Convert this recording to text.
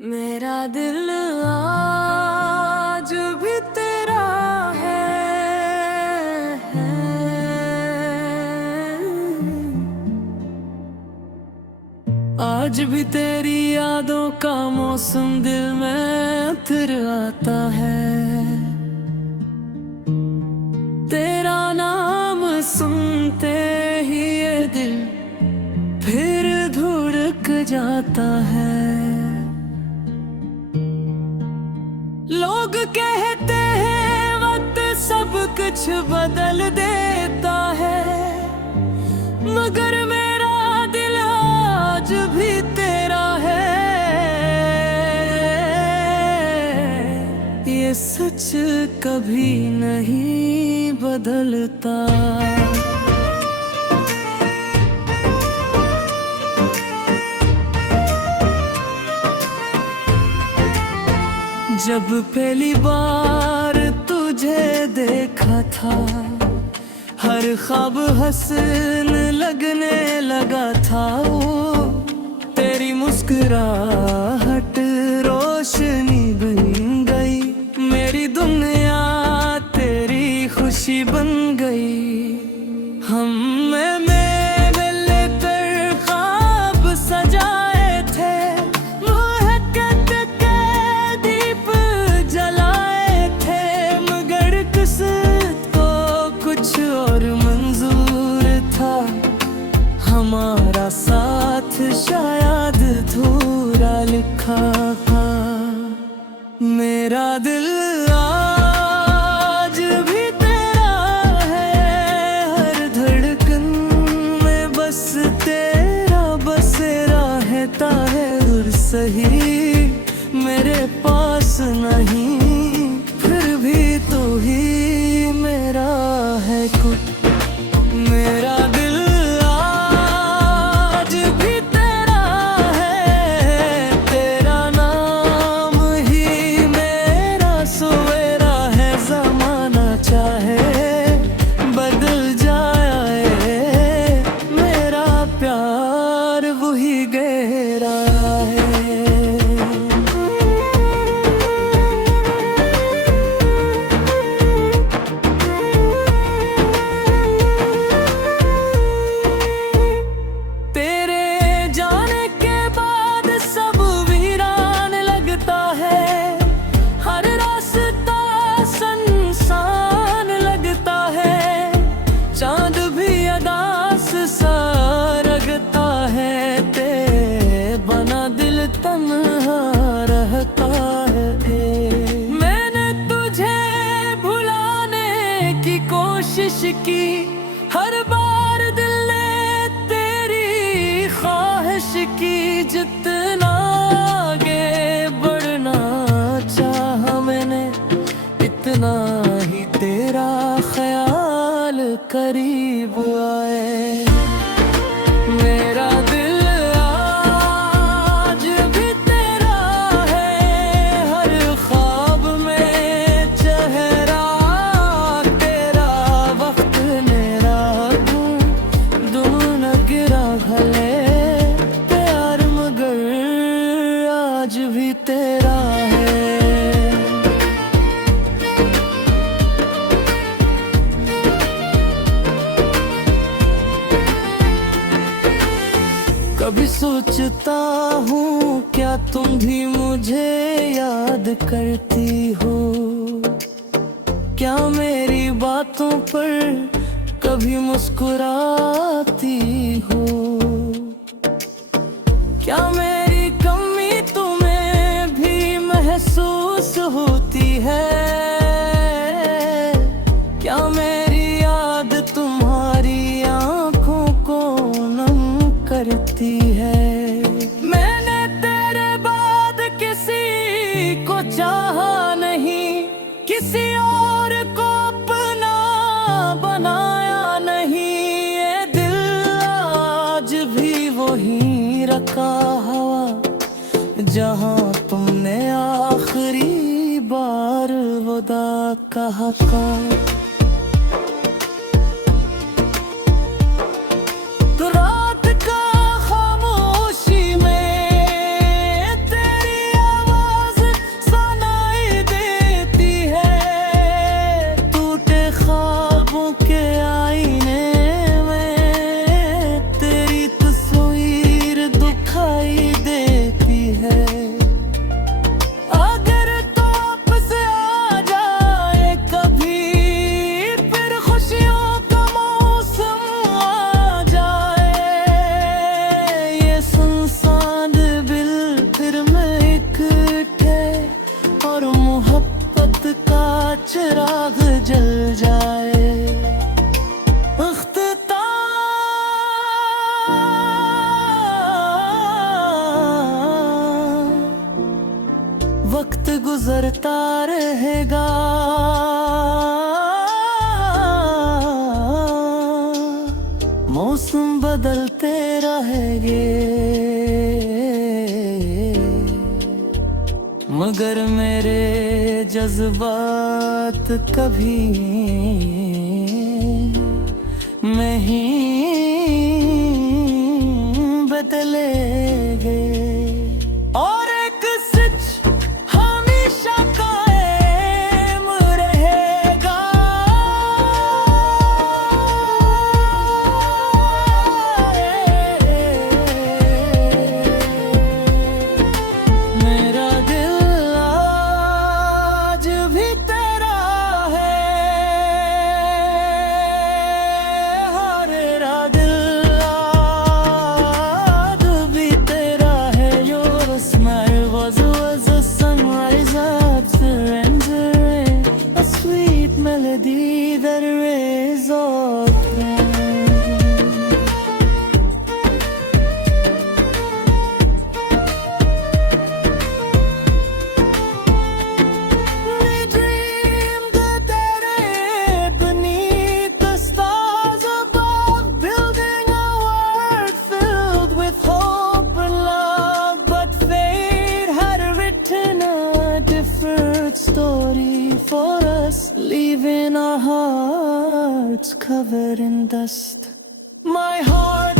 मेरा दिल आज भी तेरा है। आज भी तेरी यादों का मौसम दिल में उतर आता है। तेरा नाम सुनते ही ये दिल फिर धुड़क जाता है। लोग कहते हैं वक्त सब कुछ बदल देता है, मगर मेरा दिल आज भी तेरा है। ये सच कभी नहीं बदलता। जब पहली बार तुझे देखा था, हर ख्वाब हसन लगने लगा था। वो तेरी मुस्कुराहट रोशनी बन गई, मेरी दुनिया तेरी खुशी बन गई। हम हमारा साथ शायद अधूरा लिखा था। मेरा दिल आज भी तेरा है, हर धड़कन में बस तेरा बसेरा रहता है। और सही मेरे पास नहीं, फिर भी तो ही मेरा है कुछ। मेरा तन्हा रहता है। मैंने तुझे भुलाने की कोशिश की, हर बार दिल ने तेरी ख्वाहिश की। जितना आगे बढ़ना चाहा मैंने, इतना ही तेरा ख्याल करीब आए। मेरा दिल आज भी तेरा है। कभी सोचता हूँ क्या तुम भी मुझे याद करती हो, क्या मेरी बातों पर कभी मुस्कुराती हो। क्या मेरी कमी तुम्हें भी महसूस होती है, क्या मेरी याद तुम्हारी आंखों को नम करती है। मैंने तेरे बाद किसी को चाहा नहीं, किसी और को अपना बनाया नहीं। ये दिल आज भी वही रखा हवा, जहाँ तुमने आखिरी बार वादा कहा था। तो रात का खामोशी में तेरी चिराग जल जाए। वक्त गुजरता रहेगा, मौसम बदलते रहेंगे, मगर मेरे जज्बात कभी नहीं बदलेंगे। और एक सच हमेशा कायम रहेगा, मेरा दिल आज भी तेरा है, मेरा दिल आज भी तेरा है। Your smile was a sunrise after entering, a sweet melody that raised all we dreamed that beneath the stars above, building a world filled with hope and love. But fate had written a different story for us, leaving our hearts covered in dust. My heart